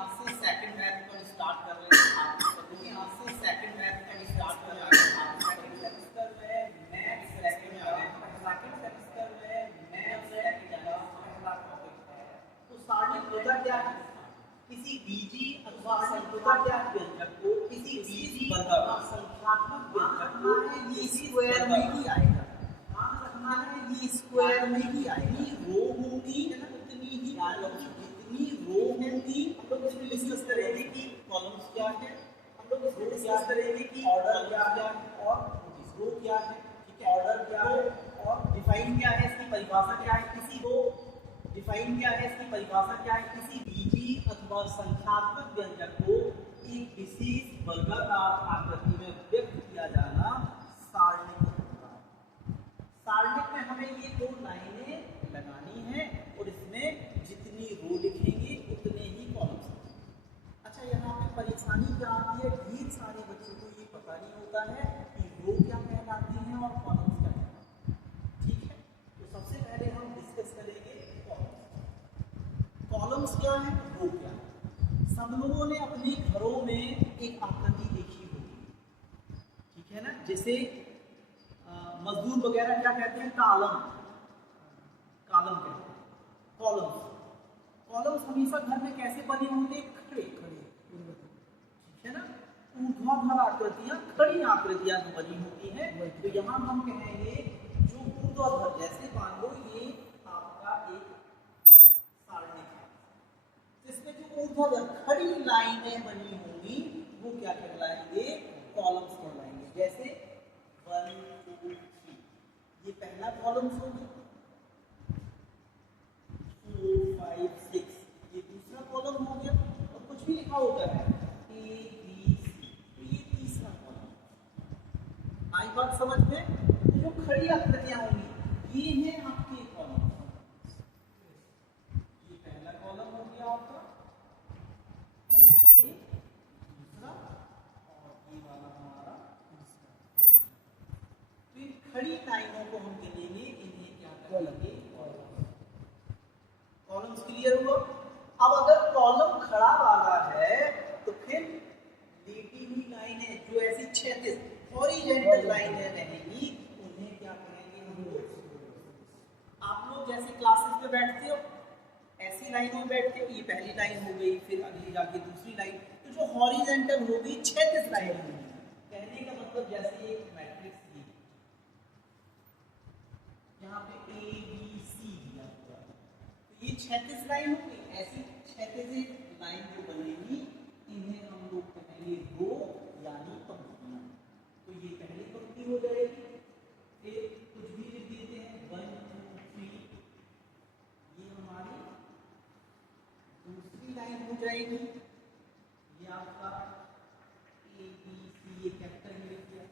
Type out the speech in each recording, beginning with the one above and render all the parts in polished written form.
आज से second math को स्टार्ट कर रहे हैं। आप सबके आज से सेकंड मैथ को स्टार्ट कर रहे हैं। आप सेकंड सेमेस्टर में मैथ सेकंड में आ रहे हैं। सेकंड सेमेस्टर में मैथ सेकंड का पहला टॉपिक है। तो सारणिक होता क्या है? किसी बीजी अथवा होता क्या है व्यंजक को किसी बीजी अथवा संख्यात्मक व्यंजक को ये स्क्वायर में ही आएगा। ध्यान रखना है ये स्क्वायर में ही आएगी। रो होगी उतनी ही जितनी रो होगी। हम लोग इसमें डिस्कस करेंगे कि कॉलम्स क्या है, हम लोग इसमें डिस्कस करेंगे कि ऑर्डर क्या है और रो क्या है, ठीक है, ऑर्डर क्या है और डिफाइन क्या है, इसकी परिभाषा क्या है, किसी को डिफाइन क्या है, इसकी परिभाषा क्या है। किसी बीजी अथवा संख्यात्मक व्यंजक को एक विशेष वर्गाकार आकृति में व्यक्त किया जाना सारणिक होगा। सारणिक में हमें ये दो लाइनें लगानी है और इसमें जितनी रो लिखेंगे उतने ही कॉलम्स। अच्छा, यहाँ पे परेशानी क्या आती है, ढेर सारे बच्चों को ये पता नहीं होता है कि रो क्या कहलाती है और कॉलम्स क्या कहलाती है। ठीक है, तो सबसे पहले हम डिस्कस करेंगे कॉलम्स क्या है, रो क्या है। सब लोगों ने अपने घरों में एक आकृति देखी होगी, ठीक है ना, जैसे मजदूर वगैरह क्या कहते हैं, कालम, कालम कहते हैं, कॉलम्स। कॉलम्स हमेशा घर में कैसे बने होंगे, खड़े खड़े, ठीक है ना, ऊर्ध्वाधर आकृतियां, खड़ी आकृतियां बनी होती हैं। तो यहाँ हम कहेंगे जो ऊर्ध्वाधर, जैसे मान लो ये आपका एक सारणिक है जिसमें जो ऊर्ध्वाधर खड़ी लाइनें बनी होंगी वो क्या कहलाएंगे, कॉलम्स कहलाएंगे। जैसे 1 2 3 ये पहला कॉलम्स होगा, 4 5 6 ये दूसरा कॉलम हो गया, और कुछ भी लिखा होता है A B C तो ये तीसरा कॉलम। आई बात समझ में? तो जो खड़ी आकृतियां होंगी ये हैं आपके कॉलम। ये पहला कॉलम हो गया आपका और ये दूसरा और ये वाला हमारा तीसरा। तो इन खड़ी लाइनों को हम गिनेंगे, इन्हें क्या करेंगे, कॉलम्स। क्लियर हुआ? अब अगर कॉलम खड़ा वाला है तो फिर लेटी हुई लाइनें जो ऐसी क्षैतिज हॉरिजॉन्टल लाइनें रहेंगी उन्हें क्या कहेंगे हम लोग। आप लोग जैसे क्लासेस में बैठते हो ऐसी लाइनों में बैठते हो, ये पहली लाइन हो गई, फिर अगली जाके दूसरी लाइन, तो जो हॉरिजॉन्टल होगी क्षैतिज लाइन होगी। कहने का मतलब जैसे एक मैट्रिक्स ये यहाँ पे A B C दिया हुआ है तो ये क्षैतिज लाइन होगी। ऐसी क्षैतिज लाइन जो बनेगी इन्हें हम लोग कहेंगे रो यानी पंक्तियां। तो ये पहली पंक्ति हो जाएगी, फिर कुछ भी लिख देते हैं 1 2 3 ये हमारी दूसरी लाइन हो जाएगी। ये आपका A B C ये कैपिटल में लिख दिया,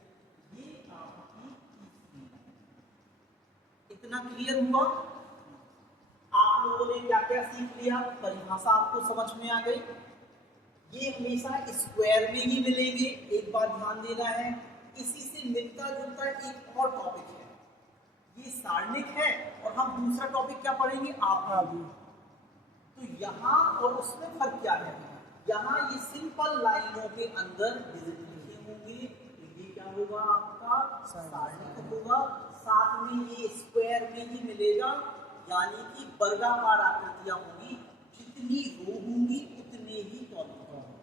ये आपकी तीसरी लाइन। इतना क्लियर हुआ? आप लोगों ने क्या क्या सीख लिया, परिभाषा आपको समझ में आ गई। ये हमेशा स्क्वायर में ही मिलेंगे, एक बात ध्यान देना है। इसी से मिलता जुलता एक और टॉपिक है, ये सारणिक है और हम दूसरा टॉपिक क्या पढ़ेंगे, आव्यूह। तो यहाँ और उसमें फर्क क्या है, यहाँ ये सिंपल लाइनों के अंदर डिजिट लिखे होंगे, ये क्या होगा आपका सारणिक होगा। साथ में ये स्क्वायर में ही मिलेगा, यानी कि वर्गाकार आकृतियां होंगी, जितनी रो होंगी उतने ही कॉलम होंगे,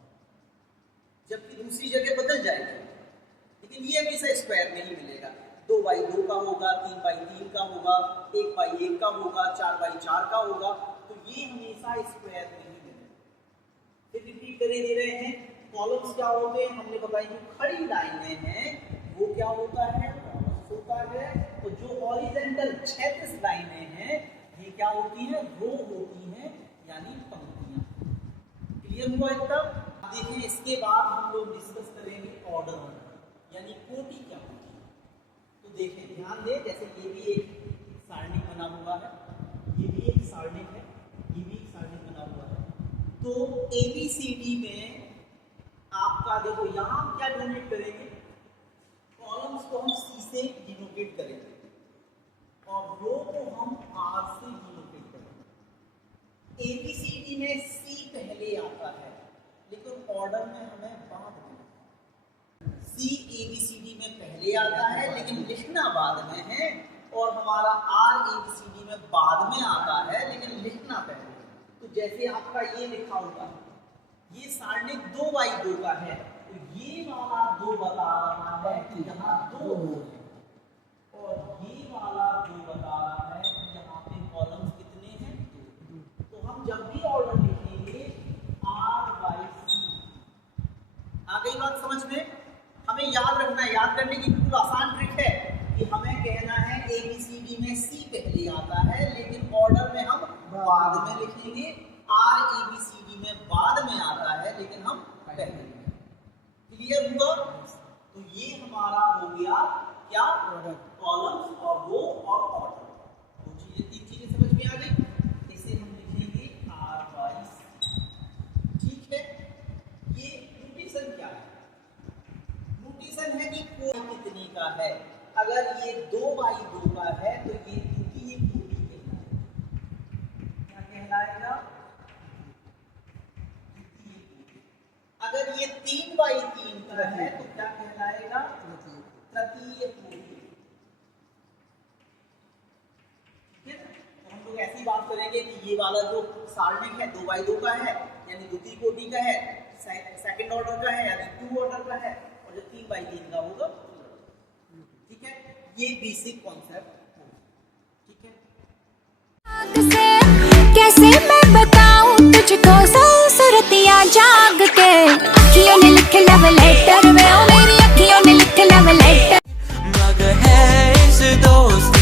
जबकि दूसरी जगह बदल जाएगी। लेकिन ये हमेशा स्क्वायर में ही मिलेगा। 2x2 का होगा, 3x3 का होगा, 1x1 का होगा, 4x4 का होगा, तो ये हमेशा स्क्वायर में ही मिलेगा। फिर रिपीट करे दे रहे हैं, कॉलम्स क्या होते हैं हमने बताया, जो खड़ी लाइनें हैं वो क्या होता है, कॉलम्स होता है। तो जो हॉरिजॉन्टल क्षैतिज लाइनें हैं ये क्या होती है, रो होती हैं यानी पंक्तियां। क्लियर हुआ इतना? देखिए इसके बाद हम लोग डिस्कस करेंगे ऑर्डर यानी कोटि क्या होती है। तो देखें ध्यान दें, जैसे ये भी एक सारणिक बना हुआ है, ये भी एक सारणिक है, ये भी एक सारणिक बना हुआ है। तो ABCD में आपका देखो यहाँ हम क्या डिनोटेट करेंगे, कॉलम्स को हम C से डिनोटेट करेंगे और रो को हम R से डिनोटेट करेंगे। ABCD में C पहले आता है, लेकिन ऑर्डर में हमें बाद में। C ABCD में पहले आता है लेकिन लिखना बाद में है, और हमारा R ABCD में बाद में आता है लेकिन लिखना पहले है। तो जैसे आपका ये लिखा होगा, ये सारणिक 2x2 का है, तो ये वाला 2 बता रहा है कि यहाँ 2 है, और ये वाला 2 बता रहा है कि यहाँ पे कॉलम्स कितने हैं, 2। तो हम जब भी ऑर्डर लिखेंगे R/C। आ गई बात समझ में? हमें याद रखना है, याद करने की बिल्कुल आसान ट्रिक है कि हमें कहना है ABCD में C पहले आता है लेकिन ऑर्डर में हम बाद में लिखेंगे, R ABCD में बाद में आता है लेकिन हम पहले लिखेंगे। क्लियर हुआ? तो ये हमारा हो गया क्या, कॉलम्स और रो और ऑर्डर। दो चीजें, 3 चीजें समझ में आ गई। इसे हम लिखेंगे R/C। ठीक है, ये नोटेशन क्या है? नोटेशन है कि कोई कितने का है। अगर ये 2x2 का है तो ये द्वितीय कोटि कहलाएगा। क्या कहलाएगा? द्वितीय कोटि। अगर ये 3x3 का है तो क्या कहलाएगा? तृतीय कोटि। ठीक है, तो हम लोग ऐसी बात करेंगे कि ये वाला जो सारणिक है 2x2 का है यानी द्वितीय कोटि का है, सेकंड ऑर्डर का है यानी 2 ऑर्डर का है, और जो 3x3 का होगा। ठीक है, ये बेसिक कॉन्सेप्ट है। ठीक है, कैसे मैं बताऊं तुझको सूरतियां जाग के, अखियों ने लिख लव लेटर में, ओ मेरी अखियों ने लिख लव लेटर। मगर है इस दोस्त